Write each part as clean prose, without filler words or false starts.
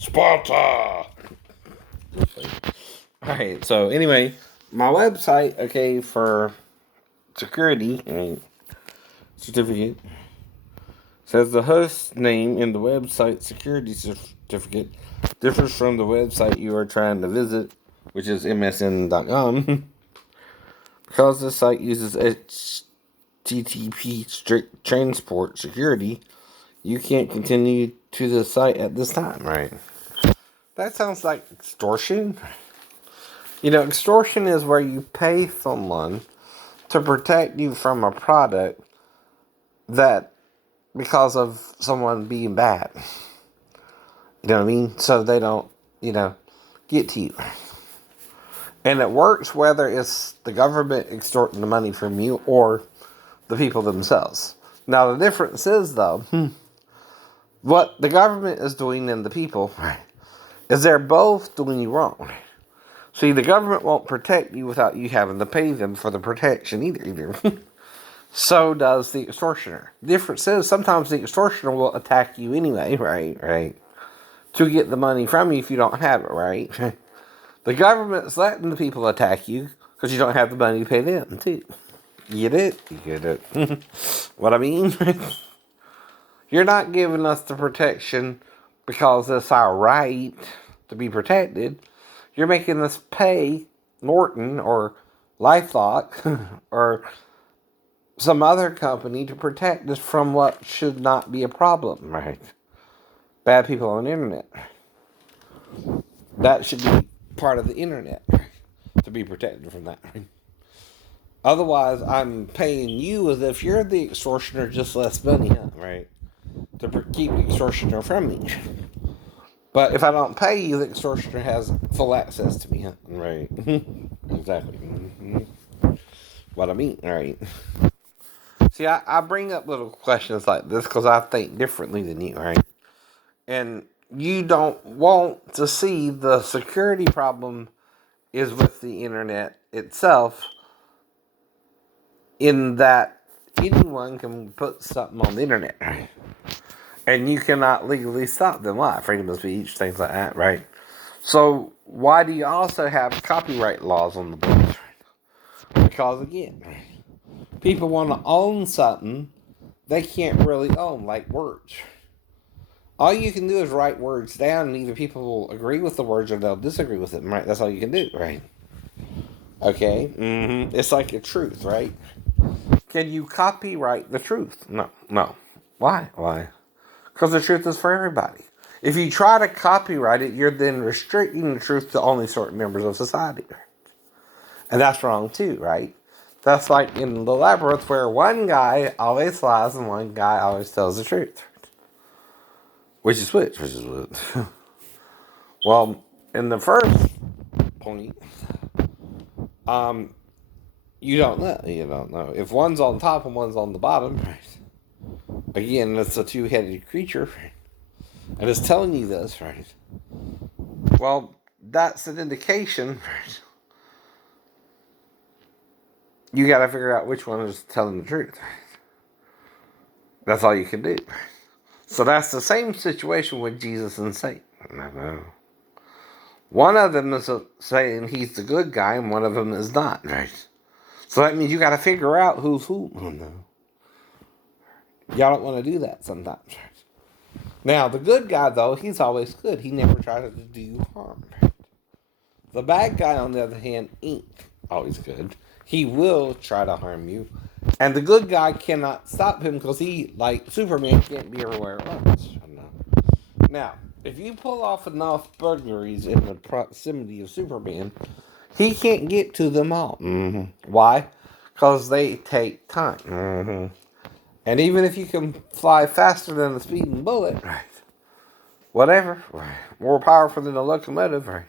Sparta! Alright, so anyway, my website, okay, for security and certificate says the host name in the website security certificate differs from the website you are trying to visit, which is msn.com, because the site uses HTTP strict transport security. You can't continue to the site at this time, right? That sounds like extortion. You know, extortion is where you pay someone to protect you from a product that, because of someone being bad. You know what I mean? So they don't, get to you. And it works whether it's the government extorting the money from you or the people themselves. Now, the difference is, though, what the government is doing and the people is they're both doing you wrong. See, the government won't protect you without you having to pay them for the protection either. So does the extortioner. The difference is sometimes the extortioner will attack you anyway, right? To get the money from you if you don't have it, right? The government's letting the people attack you because you don't have the money to pay them, too. You get it? You get it. What I mean? You're not giving us the protection because it's our right to be protected. You're making us pay Norton or LifeLock or some other company to protect us from what should not be a problem, right? Bad people on the internet. That should be part of the internet, to be protected from that. Otherwise, I'm paying you as if you're the extortioner, just less money, right? To keep the extortioner from me. But if I don't pay you, the extortioner has full access to me, right? Exactly. What I mean, right? See, I bring up little questions like this because I think differently than you, right? And you don't want to see the security problem is with the internet itself, in that anyone can put something on the internet, right? And you cannot legally stop them. Why? Freedom of speech, things like that, right? So why do you also have copyright laws on the books? Because again, people want to own something they can't really own, like words. All you can do is write words down, and either people will agree with the words or they'll disagree with them, right? That's all you can do, right? Okay? Mm-hmm. It's like a truth, right? Can you copyright the truth? No. Why? Because the truth is for everybody. If you try to copyright it, you're then restricting the truth to only certain members of society. And that's wrong too, right? That's like in the labyrinth where one guy always lies and one guy always tells the truth. Which is which? Well, in the first point, you don't know. If one's on top and one's on the bottom, right? Again, it's a two-headed creature, right? And it's telling you this, right? Well, that's an indication, right? You got to figure out which one is telling the truth. That's all you can do. So that's the same situation with Jesus and Satan. No. One of them is saying he's the good guy, and one of them is not, right? So that means you got to figure out who's who. Oh, no. Y'all don't want to do that sometimes, right? Now, the good guy, though, he's always good. He never tries to do you harm. The bad guy, on the other hand, ain't always good. He will try to harm you. And the good guy cannot stop him because he, like Superman, can't be everywhere at once. Now, if you pull off enough burglaries in the proximity of Superman, he can't get to them all. Mm-hmm. Why? Because they take time. Mm-hmm. And even if you can fly faster than a speeding bullet, right? Whatever, right? More powerful than a locomotive, right?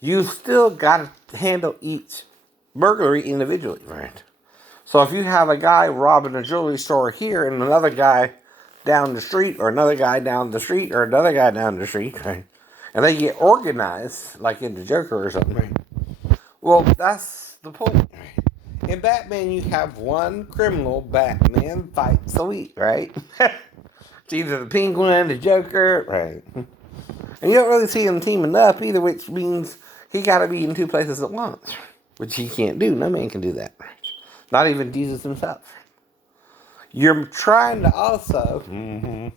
You still got to handle each burglary individually, right? So if you have a guy robbing a jewelry store here and another guy down the street, or another guy down the street, or another guy down the street, right? And they get organized, like in the Joker or something, right? Well, that's the point, right? In Batman, you have one criminal. Batman fights the weak, right? It's either the Penguin, the Joker, right? And you don't really see them teaming up either, which means he got to be in two places at once, which he can't do. No man can do that. Not even Jesus himself. You're trying to also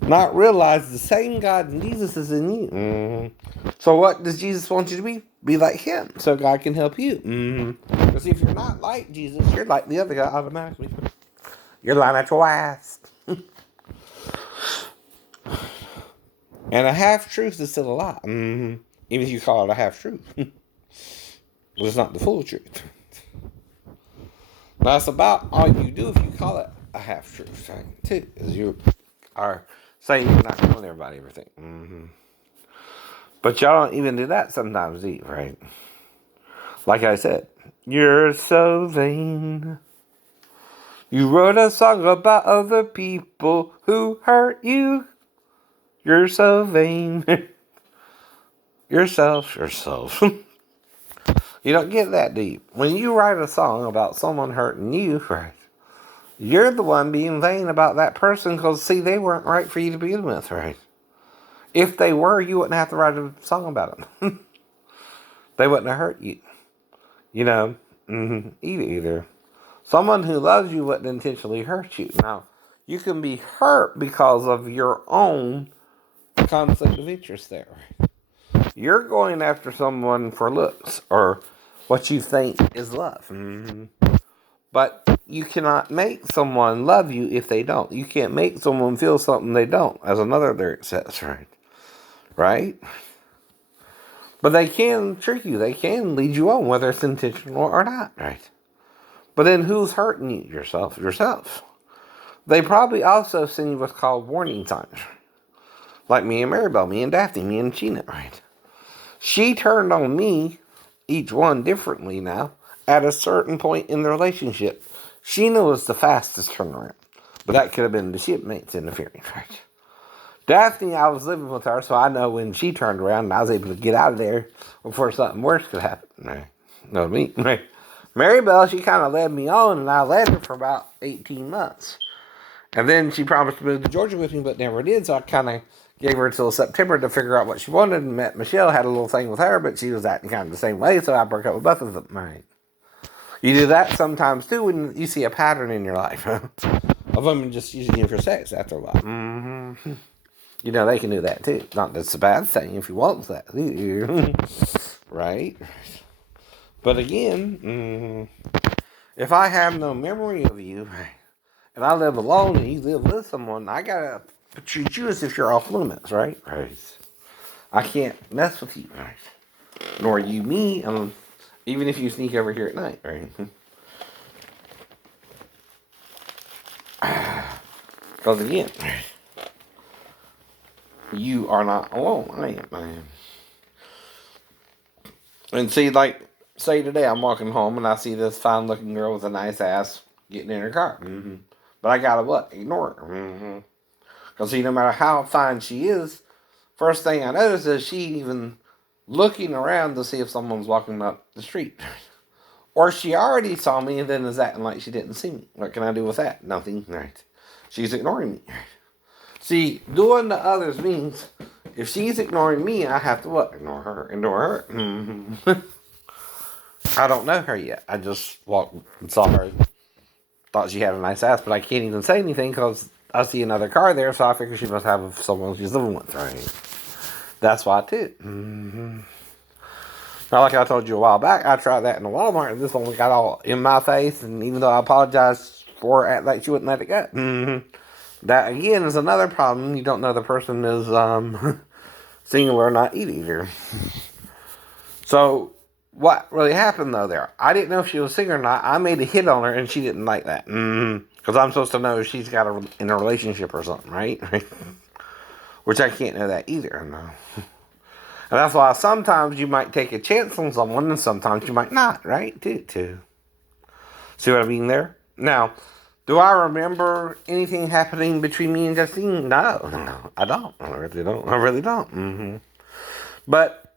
not realize the same God in Jesus is in you. So what does Jesus want you to be? Be like him, so God can help you. Because if you're not like Jesus, you're like the other guy automatically. You're lying at your ass. And a half-truth is still a lie. Even if you call it a half-truth. But it's not the full truth. That's about all you do if you call it a half-truth. Right? Too, is you are saying you're not telling everybody everything. But y'all don't even do that sometimes either, right? Like I said, you're so vain. You wrote a song about other people who hurt you. You're so vain. Yourself. You don't get that deep. When you write a song about someone hurting you, right, you're the one being vain about that person because, see, they weren't right for you to begin with, right? If they were, you wouldn't have to write a song about them. They wouldn't have hurt you. You know, either. Someone who loves you wouldn't intentionally hurt you. Now, you can be hurt because of your own conflict of interest there. You're going after someone for looks or what you think is love. But you cannot make someone love you if they don't. You can't make someone feel something they don't, as another lyric says, right? Right? But they can trick you. They can lead you on, whether it's intentional or not, right? But then who's hurting you? Yourself. They probably also send you what's called warning signs. Like me and Maribel, me and Daphne, me and Sheena, right? She turned on me, each one differently now, at a certain point in the relationship. Sheena was the fastest turnaround. But that could have been the shipmates interfering, right? Daphne, I was living with her, so I know when she turned around and I was able to get out of there before something worse could happen. Right? Know what I mean? Right? Maribel, she kind of led me on, and I led her for about 18 months. And then she promised to move to Georgia with me, but never did, so I kind of gave her until September to figure out what she wanted, and met Michelle, had a little thing with her, but she was acting kind of the same way, so I broke up with both of them. Right? You do that sometimes, too, when you see a pattern in your life of women just using you for sex after a while. You know, they can do that too. Not that it's a bad thing if you want that. Right? But again, if I have no memory of you, and I live alone and you live with someone, I gotta treat you as if you're off limits, right? Right. I can't mess with you, right? Nor you me, even if you sneak over here at night, right? Because again, you are not alone. I am. And see, like, say today I'm walking home and I see this fine-looking girl with a nice ass getting in her car. But I gotta what? Ignore her. Because see, no matter how fine she is, first thing I notice is she even looking around to see if someone's walking up the street. Or she already saw me and then is acting like she didn't see me. What can I do with that? Nothing. Right. She's ignoring me. See, doing to others means if she's ignoring me, I have to what? Ignore her. I don't know her yet. I just walked and saw her. Thought she had a nice ass, but I can't even say anything because I see another car there, so I figure she must have someone she's living with, right? That's why, too. Now, like I told you a while back, I tried that in the Walmart, and this one got all in my face, and even though I apologized for it, like she wouldn't let it go. That, again, is another problem. You don't know the person is single or not either. So, what really happened, though, there? I didn't know if she was single or not. I made a hit on her, and she didn't like that. Because I'm supposed to know if she's got in a relationship or something, right? Which I can't know that either. No. And that's why sometimes you might take a chance on someone, and sometimes you might not, right? Too. See what I mean there? Now, do I remember anything happening between me and Justine? No, I don't. I really don't. But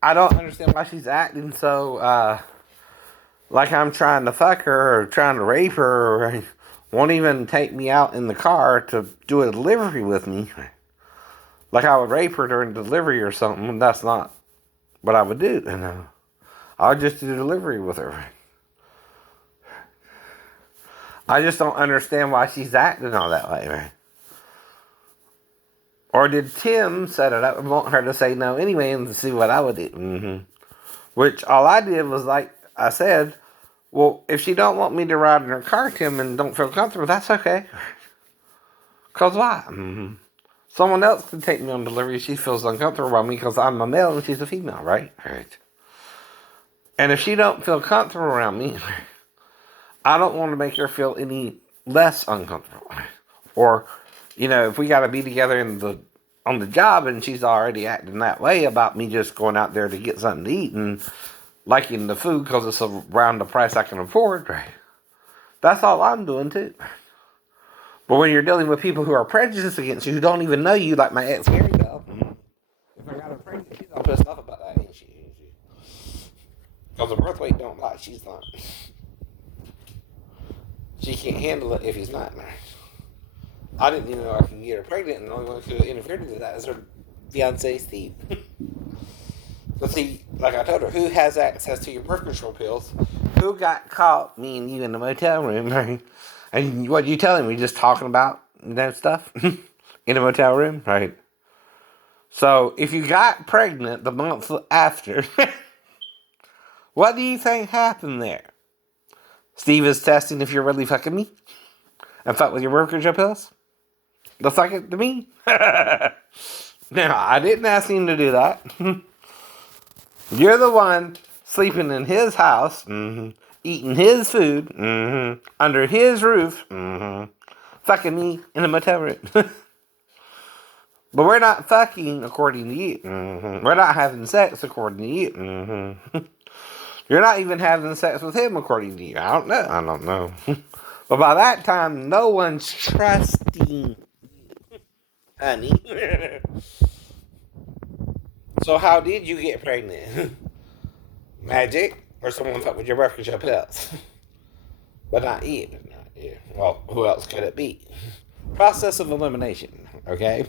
I don't understand why she's acting so, like I'm trying to fuck her or trying to rape her or won't even take me out in the car to do a delivery with me. Like I would rape her during delivery or something, and that's not what I would do. And I would just do delivery with her. I just don't understand why she's acting all that way, right? Or did Tim set it up and want her to say no anyway and to see what I would do? Which all I did was, like I said, well, if she don't want me to ride in her car, Tim, and don't feel comfortable, that's okay. Because why? Someone else can take me on delivery if she feels uncomfortable about me because I'm a male and she's a female, right? Right. And if she don't feel comfortable around me, I don't want to make her feel any less uncomfortable. Or, if we got to be together on the job and she's already acting that way about me just going out there to get something to eat and liking the food because it's around the price I can afford, right? That's all I'm doing too. But when you're dealing with people who are prejudiced against you, who don't even know you, like my ex Gary Bell, if I got her pregnant, she's all pissed off about that, ain't she? Because the birth weight don't lie, she's not. She can't handle it if he's not married. I didn't even know I could get her pregnant, and the only one who interfered with that is her fiance, Steve. But see, like I told her, who has access to your birth control pills? Who got caught, me and you, in the motel room, right? And what you telling me? Just talking about that stuff in a motel room, right? So if you got pregnant the month after, what do you think happened there? Steve is testing if you're really fucking me and fuck with your birth control pills. Looks like it to me. Now, I didn't ask him to do that. You're the one sleeping in his house, eating his food, under his roof, fucking me in a motel room. But we're not fucking according to you. We're not having sex according to you. You're not even having sex with him according to you. I don't know. But by that time, no one's trusting, honey. So how did you get pregnant? Magic? Or someone fucked with your birth control pills? But not you. Well, who else could it be? Process of elimination, okay?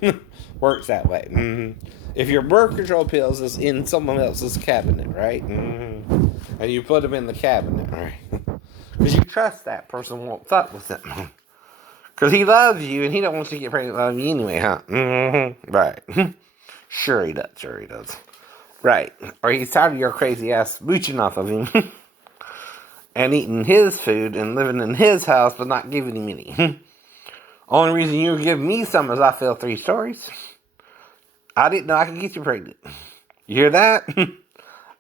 Works that way. If your birth control pills is in someone else's cabinet, right? And you put them in the cabinet, right? Because you trust that person won't fuck with them. Because he loves you and he don't want you to get pregnant with you anyway, huh? Right. Sure he does. Right. Or he's tired of your crazy ass mooching off of him. And eating his food and living in his house but not giving him any. Only reason you were giving me some is I fell 3 stories. I didn't know I could get you pregnant. You hear that?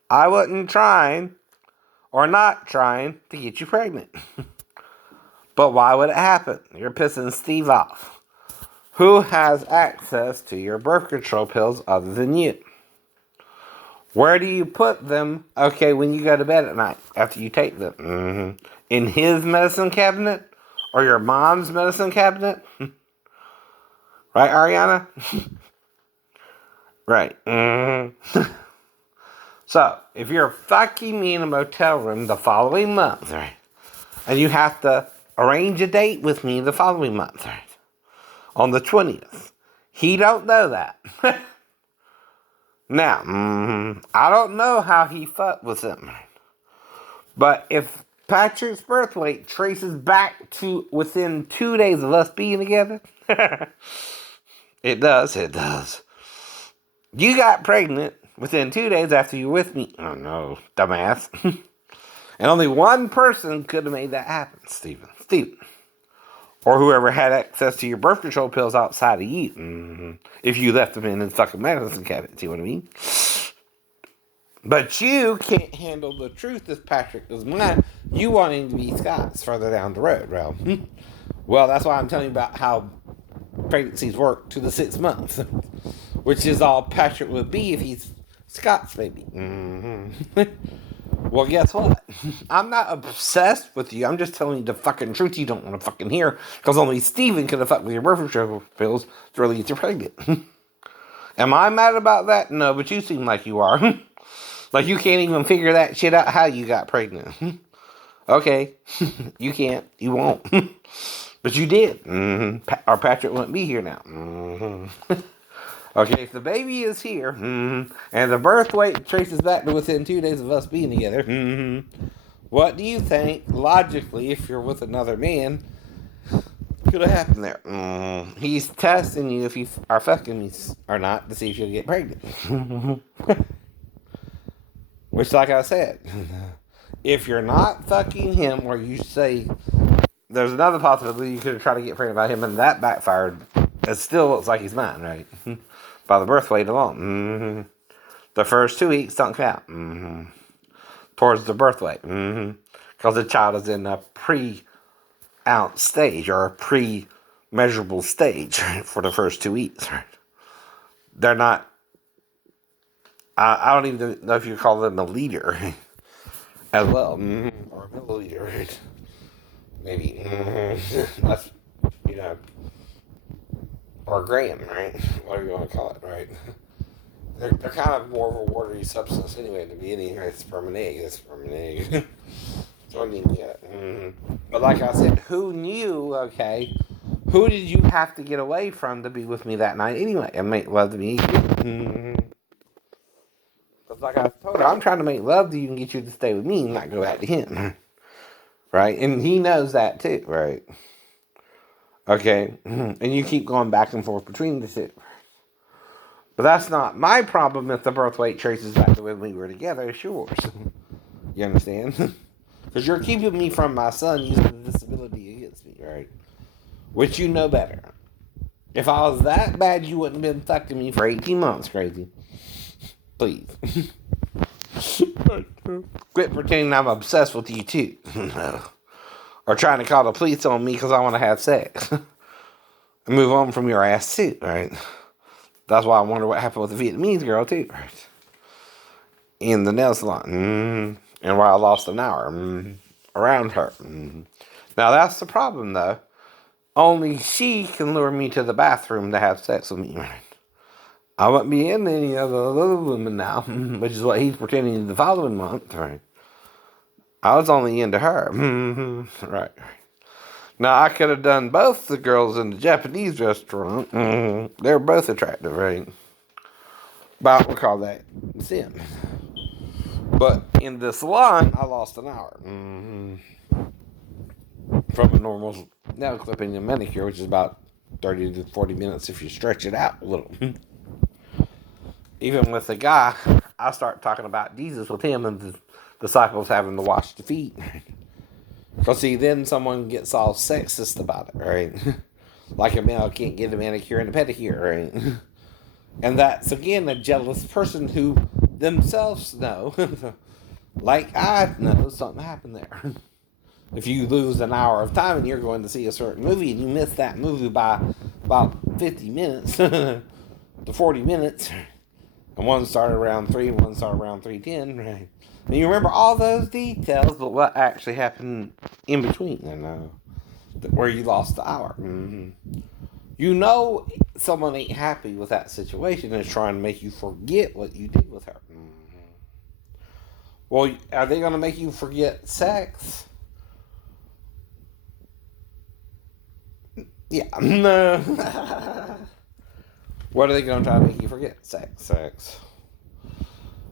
I wasn't trying or not trying to get you pregnant. But why would it happen? You're pissing Steve off. Who has access to your birth control pills other than you? Where do you put them, okay, when you go to bed at night after you take them? In his medicine cabinet? Or your mom's medicine cabinet? Right, Ariana? Right. So, if you're fucking me in a motel room the following month, right, and you have to arrange a date with me the following month, right, on the 20th, he don't know that. Now, I don't know how he fucked with him, but if Patrick's birth weight traces back to within 2 days of us being together, it does. You got pregnant within 2 days after you were with me. Oh no, dumbass. And only one person could have made that happen, Steven. Or whoever had access to your birth control pills outside of you. If you left them in his fucking medicine cabinet, see what I mean? But you can't handle the truth as Patrick does mine. You want him to be Scott's further down the road, bro. Well, that's why I'm telling you about how pregnancies work to the 6 months. Which is all Patrick would be if he's Scott's baby. Well, guess what? I'm not obsessed with you. I'm just telling you the fucking truth you don't want to fucking hear. Because only Steven could have fucked with your birth control pills to really get you pregnant. Am I mad about that? No, but you seem like you are. Like you can't even figure that shit out how you got pregnant. Okay. You can't. You won't. But you did. Or Patrick wouldn't be here now. Okay, if the baby is here, and the birth weight traces back to within 2 days of us being together, what do you think, logically, if you're with another man, could have happened there? He's testing you if you are fucking me or not to see if you'll get pregnant. Which, like I said, if you're not fucking him, or you say there's another possibility you could have tried to get pregnant by him and that backfired, it still looks like he's mine, right? By the birth weight alone. The first 2 weeks don't count. Towards the birth weight. Because the child is in a pre-ounce stage or a pre-measurable stage for the first 2 weeks. They're not, I don't even know if you call them a liter as well. Or a milliliter. Maybe. That's, you know, or a gram, right? Whatever you want to call it, right? They're kind of more of a watery substance anyway in the beginning. Right? Sperm and egg. It's sperm and egg. So I mean, yeah. But like I said, who knew, okay? Who did you have to get away from to be with me that night anyway? And make love to me. Because like I told her, I'm trying to make love to you and get you to stay with me and not go back to him. Right? And he knows that too, right? Okay? And you keep going back and forth between the two. But that's not my problem if the birth weight traces back to when we were together. It's yours. You understand? Because you're keeping me from my son using the disability against me, right? Which you know better. If I was that bad, you wouldn't have been fucking me for 18 months, crazy. Please. Quit pretending I'm obsessed with you, too. No. Or trying to call the police on me because I want to have sex. And move on from your ass, too, right? That's why I wonder what happened with the Vietnamese girl, too, right? In the nail salon. And where I lost an hour around her. Now, that's the problem, though. Only she can lure me to the bathroom to have sex with me, right? I won't be in any of the other women now, which is what he's pretending the following month, right? I was only into her. Right. Now, I could have done both the girls in the Japanese restaurant. They're both attractive, right? But we'll call that sim. But in the salon, I lost an hour. From a normal nail clipping and manicure, which is about 30 to 40 minutes if you stretch it out a little. Even with the guy, I start talking about Jesus with him and the disciples having to wash the feet. Because, see, then someone gets all sexist about it, right? Like a male can't get a manicure and a pedicure, right? And that's, again, a jealous person who themselves know, like I know, something happened there. If you lose an hour of time and you're going to see a certain movie and you miss that movie by about 50 minutes to 40 minutes, and one started around 3 and one started around 3:10, right? And you remember all those details, but what actually happened in between, where you lost the hour. You know someone ain't happy with that situation and is trying to make you forget what you did with her. Well, are they going to make you forget sex? Yeah, no. What are they going to try to make you forget? Sex.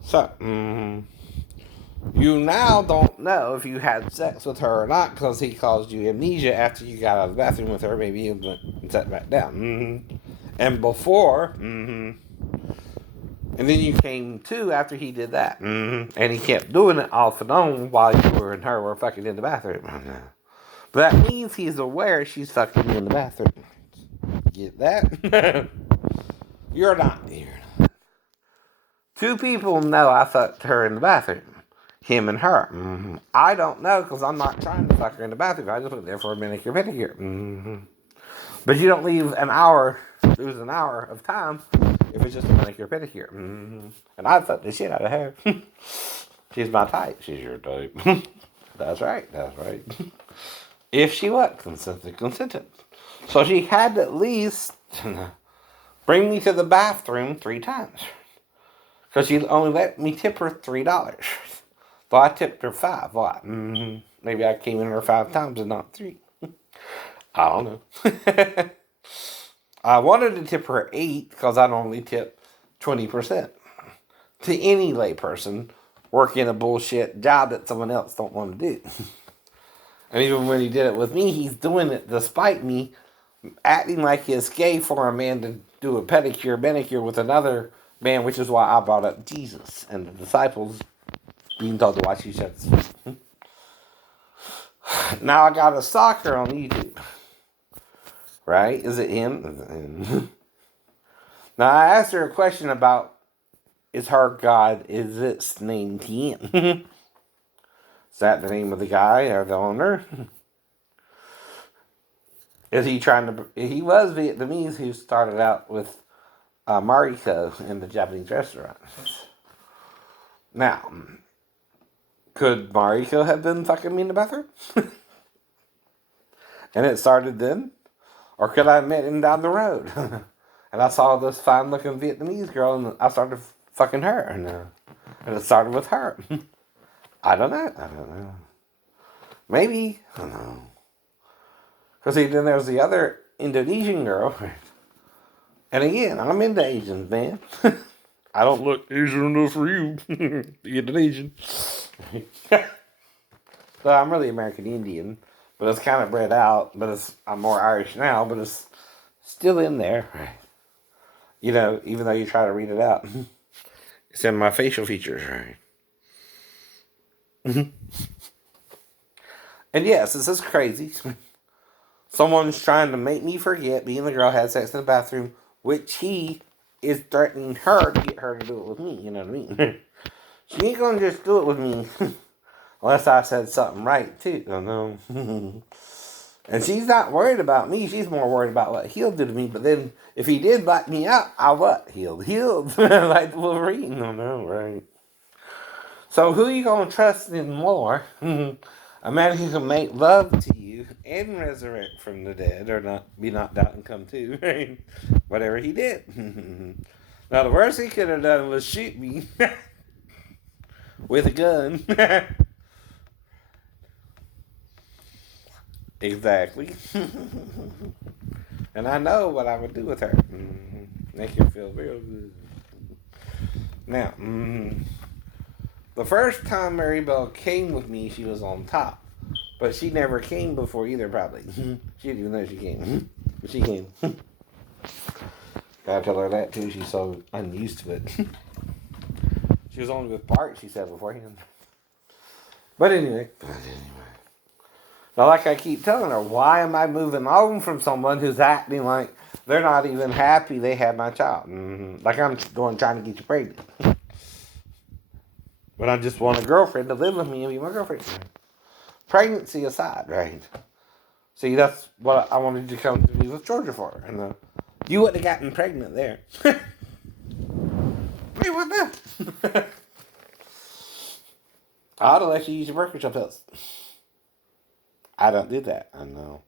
So, you now don't know if you had sex with her or not because he caused you amnesia after you got out of the bathroom with her. Maybe you went and sat back down. And before, and then you came to after he did that. And he kept doing it off and on while you were and her were fucking in the bathroom. But that means he's aware she's fucking in the bathroom. Get that? You're not. Two people know I fucked her in the bathroom. Him and her. I don't know because I'm not trying to fuck her in the bathroom. I just went there for a manicure pedicure. But you don't lose an hour of time if it's just a manicure pedicure. And I fucked the shit out of her. She's my type. She's your type. That's right. If she was consented. So she had to at least bring me to the bathroom 3 times. Because she only let me tip her $3. So I tipped her 5. What? Maybe I came in her 5 times and not 3. I don't know. I wanted to tip her 8 because I normally tip 20% to any layperson working a bullshit job that someone else don't want to do. And even when he did it with me, he's doing it despite me acting like it's gay for a man to do a pedicure, manicure with another man, which is why I brought up Jesus and the disciples being told to watch each other's feet. Now I got a stalker on YouTube. Right? Is it him? Now I asked her a question about, is her God, is its name Tien? Is that the name of the guy or the owner? Is he trying to... He was Vietnamese who started out with Mariko in the Japanese restaurant. Now, could Mariko have been fucking me in the bathroom? And it started then? Or could I have met him down the road? And I saw this fine-looking Vietnamese girl, and I started fucking her. And it started with her. I don't know. Maybe. I don't know. Because then there was the other Indonesian girl. And again, I'm into Asians, man. I don't look Asian enough for you. The Indonesian. So I'm really American Indian. But it's kind of bred out. But I'm more Irish now. But it's still in there. You know, even though you try to read it out. It's in my facial features, right? And yes, this is crazy. Someone's trying to make me forget me and the girl had sex in the bathroom, which he is threatening her to get her to do it with me. You know what I mean? She ain't gonna just do it with me unless I said something right, too. I know. And she's not worried about me. She's more worried about what he'll do to me. But then, if he did black me out, I what? Healed. Like the Wolverine. I know, right? So who you gonna trust in more? A man who can make love to you and resurrect from the dead, or not be knocked out and come to, right? Whatever he did. Now the worst he could have done was shoot me with a gun. Exactly. And I know what I would do with her. Make her feel real good. Now, the first time Mary Bell came with me, she was on top. But she never came before either, probably. She didn't even know she came. But she came. Gotta tell her that, too. She's so unused to it. She was only with Bart, she said beforehand. But anyway. Now, like I keep telling her, why am I moving on from someone who's acting like they're not even happy they had my child? Like I'm trying to get you pregnant. But I just want a girlfriend to live with me and be my girlfriend. Pregnancy aside, right? See, that's what I wanted you to come to me with Georgia for. And you wouldn't have gotten pregnant there. You wouldn't have. I'd have let you use your birth control pills. I don't do that. I know.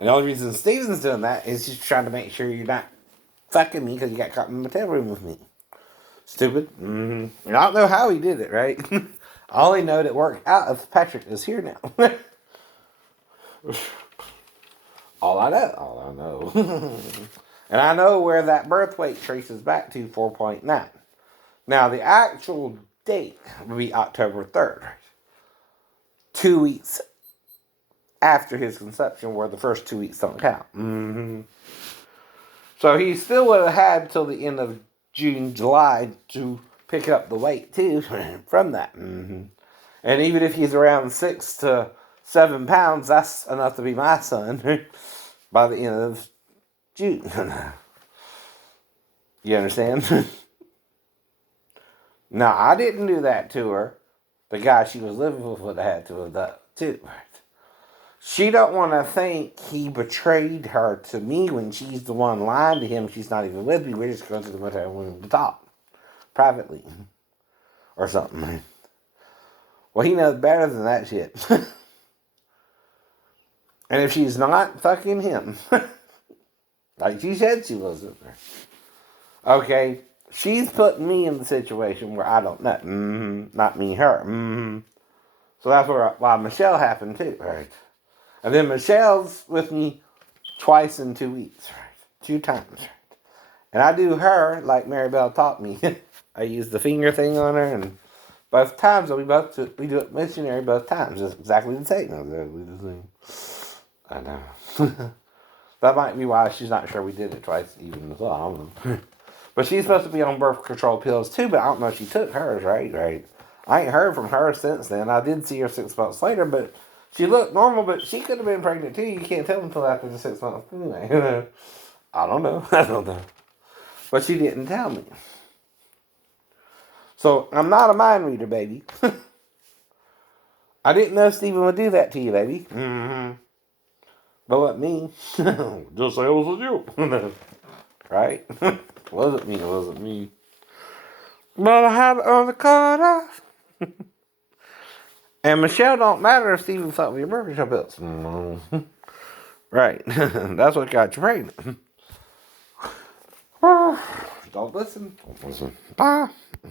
And the only reason Steven's doing that is just trying to make sure you're not fucking me because you got caught in the motel room with me. Stupid. I don't know how he did it, right? I only know it worked out if Patrick is here now. All I know. And I know where that birth weight traces back to 4.9. Now, the actual date will be October 3rd. 2 weeks after his conception, where the first 2 weeks don't count. So he still would have had till the end of June, July to pick up the weight, too, from that. And even if he's around 6 to 7 pounds, that's enough to be my son by the end of June. You understand? Now, I didn't do that to her. The guy she was living with would have had to have done it, too. She don't want to think he betrayed her to me when she's the one lying to him. She's not even with me. We're just going to the motel room to talk privately or something. Well, he knows better than that shit. And if she's not fucking him, like she said she wasn't, okay, she's putting me in the situation where I don't know. Not me, her. So that's why Michelle happened too, right? And then Michelle's with me twice in 2 weeks, right? 2 times. And I do her like Mary Bell taught me. I use the finger thing on her, and both times we do it missionary both times. It's exactly the same. I know. That might be why she's not sure we did it twice even as well. I don't know. But she's supposed to be on birth control pills too, but I don't know if she took hers, right? I ain't heard from her since then. I did see her 6 months later, but she looked normal, but she could have been pregnant too. You can't tell until after the 6 months anyway. I don't know. But she didn't tell me. So, I'm not a mind reader, baby. I didn't know Steven would do that to you, baby. Mm-hmm. But what me? Just say it was a joke. Right? Wasn't me. But I had it on the card off. And Michelle don't matter if Steven thought with your birth control pills. Mm-hmm. Right. That's what got you pregnant. Don't listen. Bye.